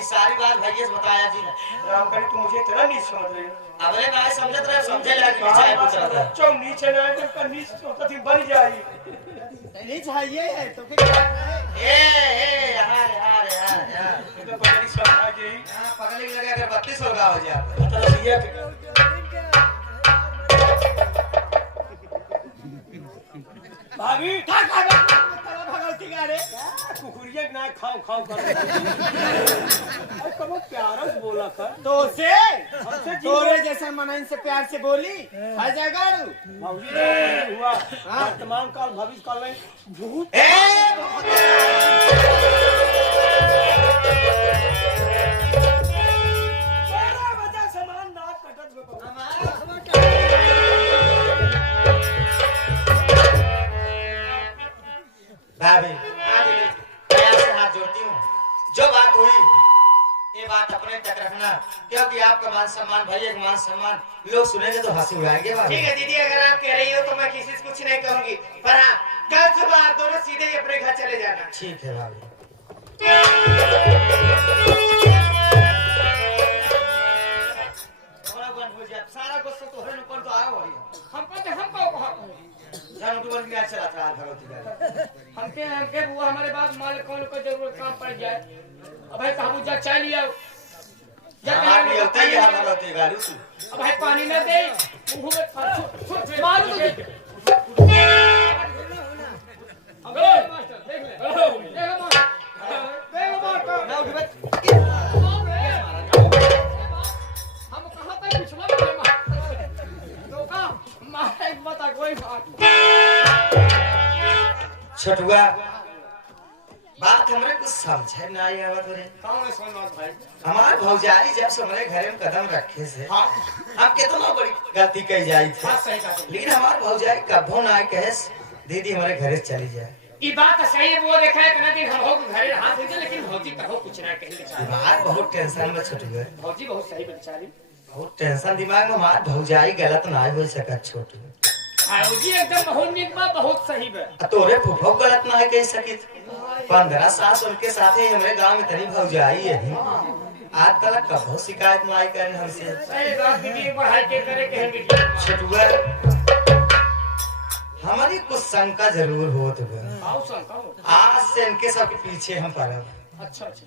आई सारी बात भैया से बताया जी राम करी तू मुझे इतना नीच समझ रहे अबले ना समझत रहे समझे लगे कि चाय पूछ रहा चो नीचे ना का नीच तो थी बन जाई नीच है ये है तो क्या ए यार यार यार यार तो पकड़ी समझा गई पगले की लगे अगर 32 होगा हो जाता तो सिया भाभी खा खा तला भगवती का रे कुकुरिया ना खाओ खाओ कर अरे कब प्यारा से बोला कर तो से हमसे तोरे जैसे मनन से प्यार से बोली आ जाएगा भाभी हुआ वर्तमान काल भविष्य काल में भूत सारा वजह समान नाक कटत में भाभी मैं आपसे हाथ जोड़ती हूँ जो बात हुई ये बात अपने तक रखना क्योंकि आपका मान सम्मान भाई एक मान सम्मान लोग सुनेंगे तो हंसी उड़ाएंगे भाभी ठीक है दीदी, अगर आप कह रही हो तो मैं किसी से कुछ नहीं कहूंगी, पर हाँ कल सुबह आप दोनों सीधे ही अपने घर चले जाना। ठीक है भाभी सारा गुस्सा तो है ऊपर तो आया भाई जान तो बन गया चला था भगवती का हमके बुआ हमारे बाद माल कौन को जरूरत काम पड़ जाए अब भाई काबू जा चाय लिया हमार भी होता ही है भगवती गाड़ी अब भाई पानी न दे मुंह में मारू तो अबे मास्टर देख ले देख मास्टर ना उठ बे हम कहां पे पिछवा तो का मारे बता कोई बात छटुआ बात हमरे कुछ समझे ना आई आवत रे कौन है सोना भाई हमार भौजाई जब से हमारे घर में कदम रखे से हम कितना बड़ी गलती कही जाई थी सही कहा लेकिन हमार भौजाई कभो ना कहे दीदी हमारे घर से चली जाए ये बात सही है, वो देखा है इतना दिन हम हो घरे हाथ दे लेकिन भौजी कहो कुछ ना कहीं बेचारी दिमाग बहुत टेंशन में छटुआ भौजी बहुत सही बेचारी बहुत टेंशन दिमाग में हमार भौजाई गलत ना हो सकत छोटू भौजी एकदम बहुत नीक बा, बहुत सही बा। तोरे फुफो गलत ना है कह सकित 15 साल उनके साथ ही हमारे गांव में तनी भौजाई है आज तक कभो शिकायत ना आई करे हमसे सही बात दीदी पढ़ाई के करे कहीं भी छटुआ हमारी कुछ शंका जरूर हो तो आओ संकाओ आज से इनके सब पीछे हम पड़ब अच्छा अच्छा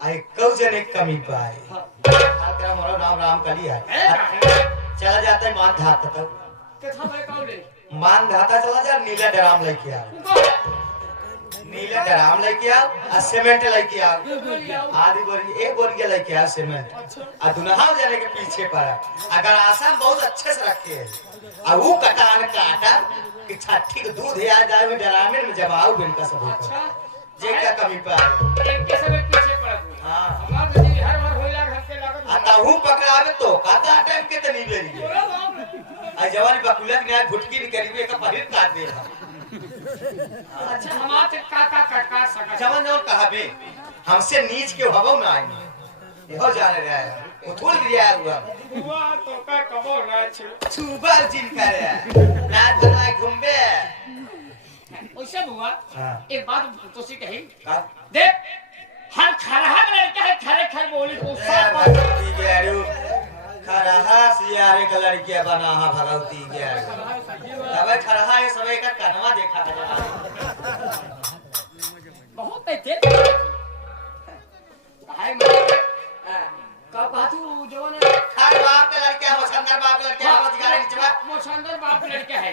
आई कौ जने कमी पाए हमारा नाम राम कली है चला जाता है मान धाता तक कथा भाई काउ ले मान धाता चला जा नीला ड्राम लेके आओ नीला ड्राम लेके आओ और सीमेंट लेके आओ आधी बोरी एक बोरी लेके आओ सीमेंट और दुनहाव जाने के पीछे पड़ा अगर आसान बहुत अच्छे से रखे और वो कटान काटा कि छठी के दूध आ जाए वो ड्रामे में जमाओ बिनका सब अच्छा जे क्या कमी पाए इनके सब पीछे पड़ा हां हमार दीदी हर बार होइला हमके लागत आता हूं पकड़ावे तो काटा टाइम के तनी बेरी आ जवानी बकुला के घुटकी भी करीबे का पहिर काट दे अच्छा हमार से का सका जवान जवान कहाबे हमसे नीच के हवो ना आई हो जाने रहा है उठुल गया हुआ बुआ तो का कबो ना छ सुबह जिन करे रात भर घूमबे ओसे बुआ हां एक बात तो सी कही का देख हर खरहा लड़का है खरे खर बोली को ए सब भगवती गेरू खरहा सियारे का लड़कियां बना हा भगवती गेरू तब खरहा ये सब एक कनवा देखा बहुत है हाय का बातू जवन हर बाप का लड़का मोछंदर बाप का लड़का बतिगारे नीचवा मोछंदर बाप लड़का है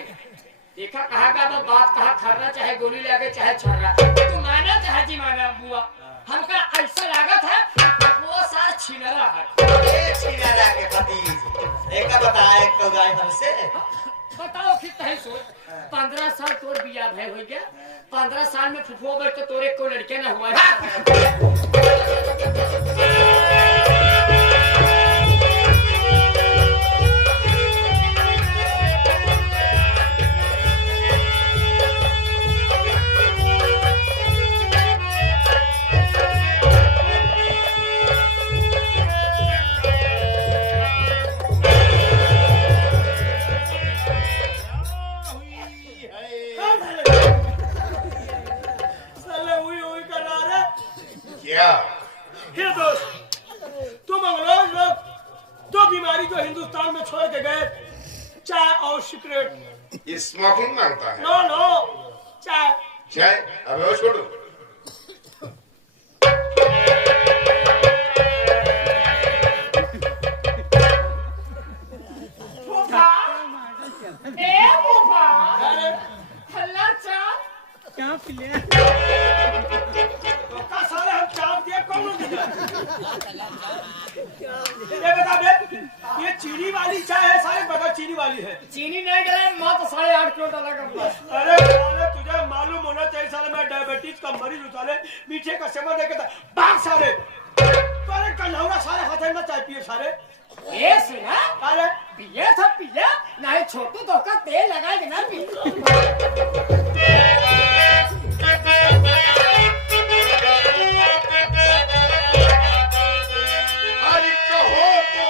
देखा कहा का तो बात कहा खरना चाहे गोली लगे चाहे छर्रा तू माना चाहे जी माना बुआ हमका ऐसा लागत है वो सार छिनरा है ए छिनारा के भतीज एक बता एक तो गाय हमसे बताओ कितना है सोच 15 साल तोर बियाह भय हो गया 15 साल में फुफो बैठ तो तोरे को लड़के ना हुआ तिवारी जो हिंदुस्तान में छोड़ के गए, चाय और सिगरेट। स्मोकिंग मांगता है। नो नो, चाय। चाय अबे वो छोड़ो। फूफा, ए फूफा, हल्ला चाप। क्या पिले तो का साले हम चाप दिए कौन दिया? ये बता बे, ये चीनी वाली चाय है, सारे बगैर चीनी वाली है। चीनी नहीं डले, मात्र 8.5 किलो डाला का। अरे साले तुझे मालूम होना चाहिए, साले मैं डायबिटीज का मरीज हूँ, साले मीठे का सेवन नहीं करता। बाग साले, साले कन्हौरा सारे हाथ में चाय पिए सारे। ये सुना, अरे पिए था पिए, नहीं छोटू तो का तेल लगा देना पी। अरे कहो तो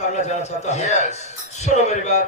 करना जाना चाहता है। Yes. सुनो मेरी बात।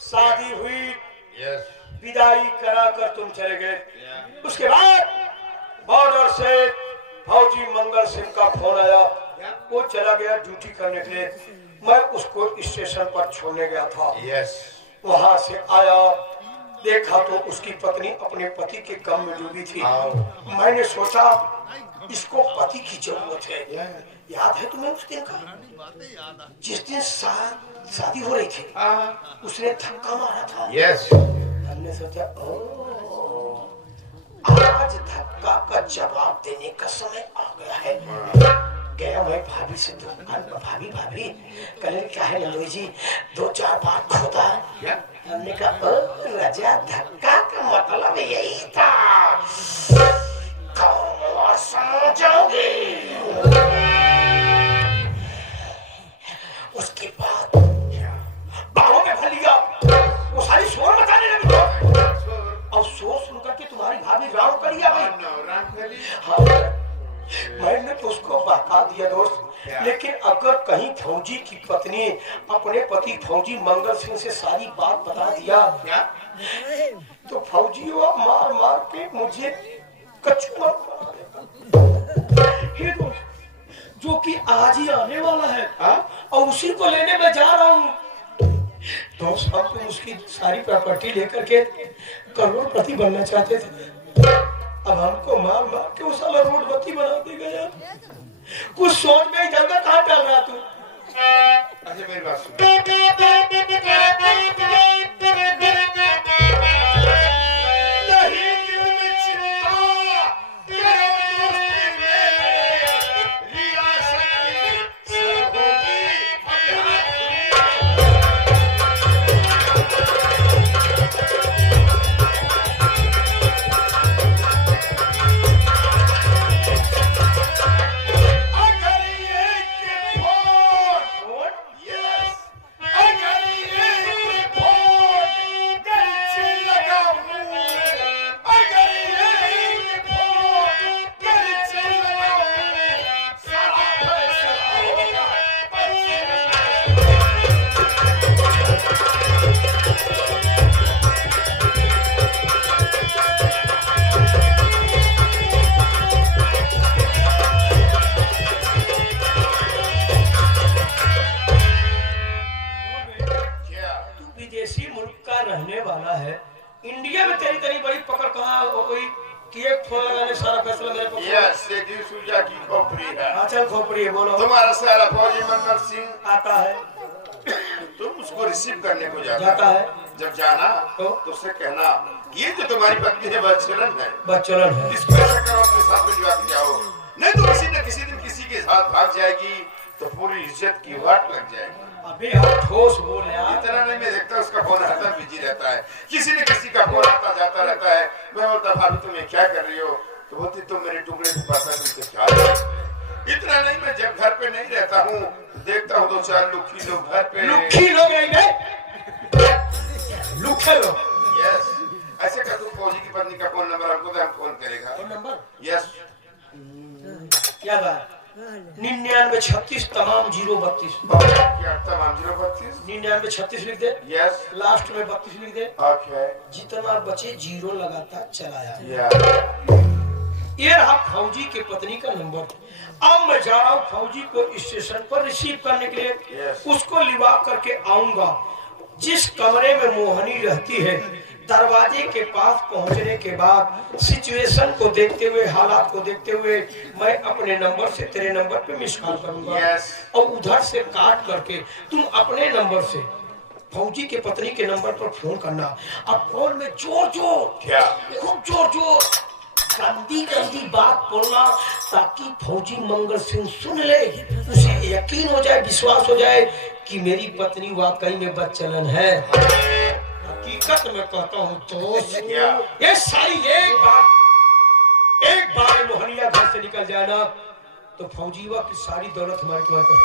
शादी हुई, विदाई करा कर तुम चले गए। उसके बाद बॉर्डर से फौजी मंगल सिंह का फोन आया, वो चला गया ड्यूटी करने के लिए। मैं उसको स्टेशन पर छोड़ने गया था। वहां से आया, देखा तो उसकी पत्नी अपने पति के गम में डूबी थी। मैंने सोचा इसको पति की जरूरत है। याद है तुम्हें उस दिन का, जिस दिन शादी हो रही थी, उसने धक्का मारा था। हमने सोचा आज धक्का का जवाब देने का समय आ गया है। गया मैं भाभी से दुकान पर, भाभी कल क्या है नंदोई जी, 2-4 बार खोदा है। हमने कहा रजा धक्का का मतलब यही था, समझोगे। उसके बाद बाहों में भर लिया, वो सारी शोर मचाने लगी और शोर कहीं फौजी की पत्नी अपने पति फौजी मंगल सिंह से सारी बात बता दिया क्या तो फौजी वो मार मार के मुझे कछुआ हे दोस्त, जो कि आज ही आने वाला है और उसी को लेने में जा रहा हूँ। तो सब तो उसकी सारी प्रॉपर्टी लेकर के करोड़पति बनना चाहते थे। अब हमको मार मार के उस साला रोडपति बना देगा यार। कुछ सोच में ही जगह कहाँ डाल रहा तू? अच्छा मेरी बात सुन। रहने वाला है इंडिया में तेरी तेरी बड़ी पकड़ कहाँ हो गई कि एक फोन लगाने सारा फैसला मेरे पास यस ये दी सुजा की खोपड़ी है। चल खोपड़ी है बोलो। तुम्हारा सारा फौजी मंगल सिंह आता है तुम उसको रिसीव करने को जाता है। जब जाना तो उससे कहना ये जो तुम्हारी पत्नी है बच्चलन है बच्चलन है इसको ऐसा करो अपने साथ मिलवा के जाओ नहीं तो किसी न किसी दिन किसी के साथ भाग जाएगी तो पूरी इज्जत की वाट लग जाएगी। अबे आप ठोस बोल यार। इतना नहीं मैं देखता उसका फोन हरदम बिजी रहता है किसी न किसी का फोन आता जाता रहता है। मैं बोलता भाभी तुम्हें क्या कर रही हो तो बोलती तुम मेरे टुकड़े की पासा मिलते क्या। इतना नहीं मैं जब घर पे नहीं रहता हूँ देखता हूँ दो चार लुखी लोग घर पे लुखी लोग लुखे लोग यस ऐसे कर तू फौजी की पत्नी का फोन नंबर हमको तो हम फोन करेगा फोन नंबर यस क्या बात 9936 तमाम 032 क्या तमाम 032 9936 लिख दे यस लास्ट में 32 लिख दे ओके जितना बचे जीरो लगाता चलाया। या ये रहा फौजी के पत्नी का नंबर। अब मैं जा रहा हूँ फौजी को स्टेशन पर रिसीव करने के लिए Yes. उसको लिवा करके आऊंगा। जिस कमरे में मोहनी रहती है दरवाजे के पास पहुंचने के बाद सिचुएशन को देखते हुए हालात को देखते हुए मैं अपने नंबर से तेरे नंबर पे मिस कॉल करूंगा Yes. और उधर से काट करके तुम अपने नंबर से फौजी के पत्नी के नंबर पर फोन करना। अब फोन में जोर जोर क्या खूब जोर जोर गंदी गंदी बात बोलना ताकि फौजी मंगल सिंह सुन ले उसे यकीन हो जाए विश्वास हो जाए कि मेरी पत्नी वाकई में बच्चलन है। हकीकत में कहता हूँ दोस्त ये सारी एक बार मोहनिया घर से निकल जाना तो फौजीवा की सारी दौलत हमारे तुम्हारे पास।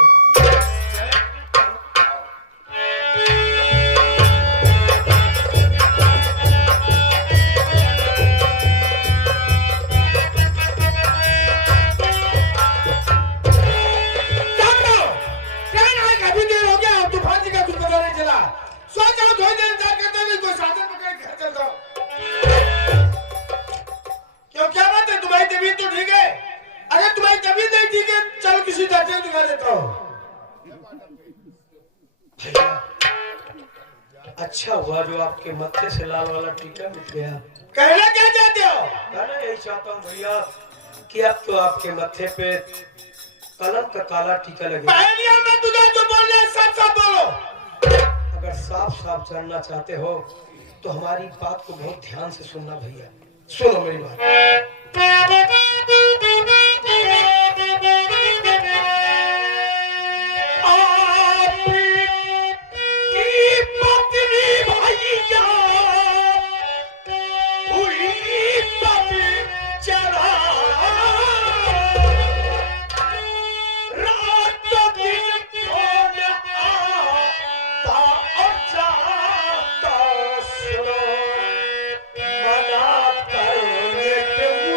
अच्छा हुआ जो आपके मत्थे से लाल वाला टीका मिट गया। कहना क्या चाहते हो? कहना यही चाहता हूँ भैया कि अब तो आपके मत्थे पे कलम का काला टीका लगे। मैं तुझे जो बोल रहा है साफ साफ बोलो। अगर साफ साफ जानना चाहते हो तो हमारी बात को बहुत ध्यान से सुनना भैया। सुनो मेरी बात।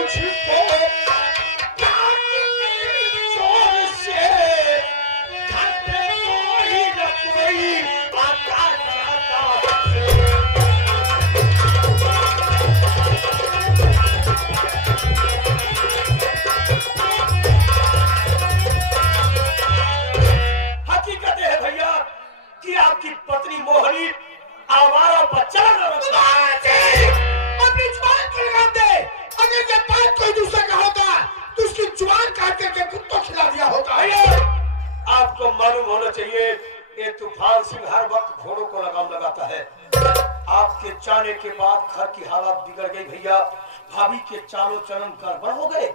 मुझको आपको मालूम होना चाहिए ये तूफान सिंह हर वक्त घोड़ों को लगाम लगाता है। आपके जाने के बाद घर की हालत बिगड़ गई भैया। भाभी के चालों चलन गड़बड़ हो गए।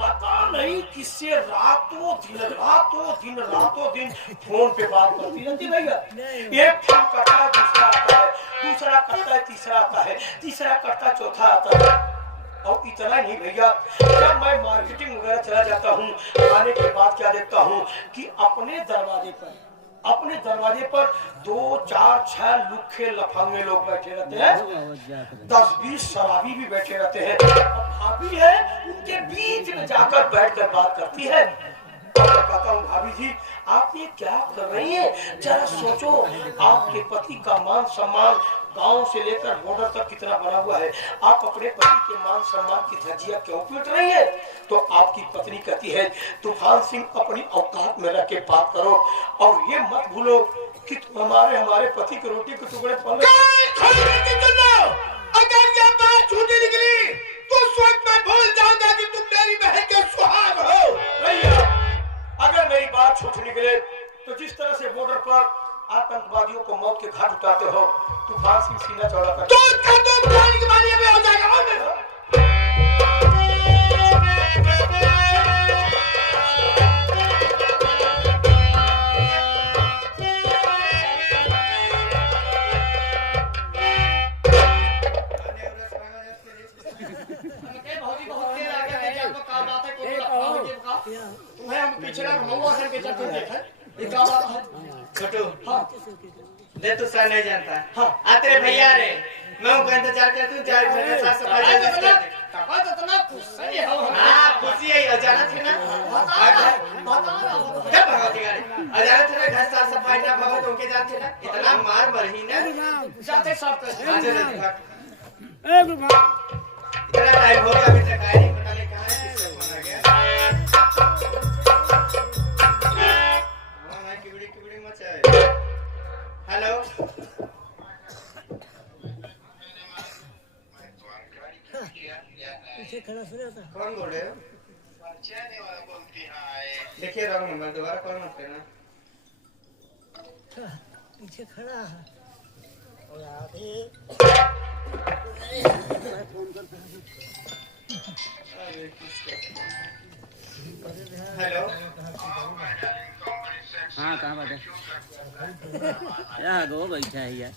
पता नहीं किससे रातों दिन फोन पे बात करती रहती भैया। एक फोन करता है, दूसरा आता है, दूसरा करता है, तीसरा आता है, तीसरा करता है, चौथा आता है। और इतना नहीं भैया, जब मैं मार्केटिंग वगैरह चला जाता हूँ, आने के बाद क्या देखता हूँ कि अपने दरवाजे पर 2, 4, 6 लुखे लफंगे लोग बैठे रहते हैं, 10, 20 शराबी भी बैठे रहते हैं। भाभी है उनके बीच में जाकर बैठकर बात करती है। कहता हूँ भाभी जी आप ये क्या कर रही है, जरा सोचो आपके पति का मान सम्मान गांव से लेकर बॉर्डर तक कितना बना हुआ है, आप अपने पति के मान सम्मान की धज्जियां क्यों पीट रही है। तो आपकी पत्नी कहती है तूफान सिंह अपनी औकात में रह के बात करो और ये मत भूलो कि तुम हमारे पति के रोटी के टुकड़े पल अगर ये बात झूठी निकली तो उस वक्त मैं भूल जाऊंगा कि तुम मेरी बहन के सुहाग हो। भैया अगर मेरी बात झूठी निकले तो जिस तरह से बॉर्डर पर आतंकवादियों को मौत के घाट उतारते हो, तूफान सिंह सीना चौड़ा कर हो जाएगा। तुम्हें हम पिछड़ा महुआ सर के चलते देखे ये क्या बात है छोटू हाँ ले तू सर नहीं जानता हाँ। आते भैया रे मैं उनका इंतजार करती हूँ, चार घर में साफ सफाई जल्दी से कर दे। काका तो इतना खुशी है हाँ खुशी है, अचानक थे ना क्या भगवती गाड़ी अचानक थे ना, घर साफ सफाई ना भगवत उनके जाते ना, इतना मार मरही ना जाते सब इतना टाइम हो गया अभी तक आया नहीं, पता नहीं कहाँ है, किससे फोन आ गया। हाँ भाई किबड़ी मचाए। हेलो कौन बोल रहे हो? देखिए रॉन्ग नंबर, दोबारा कॉल मत करना। पीछे खड़ा है हेलो हाँ कहाँ बात है? यहाँ गो बैठा है यार।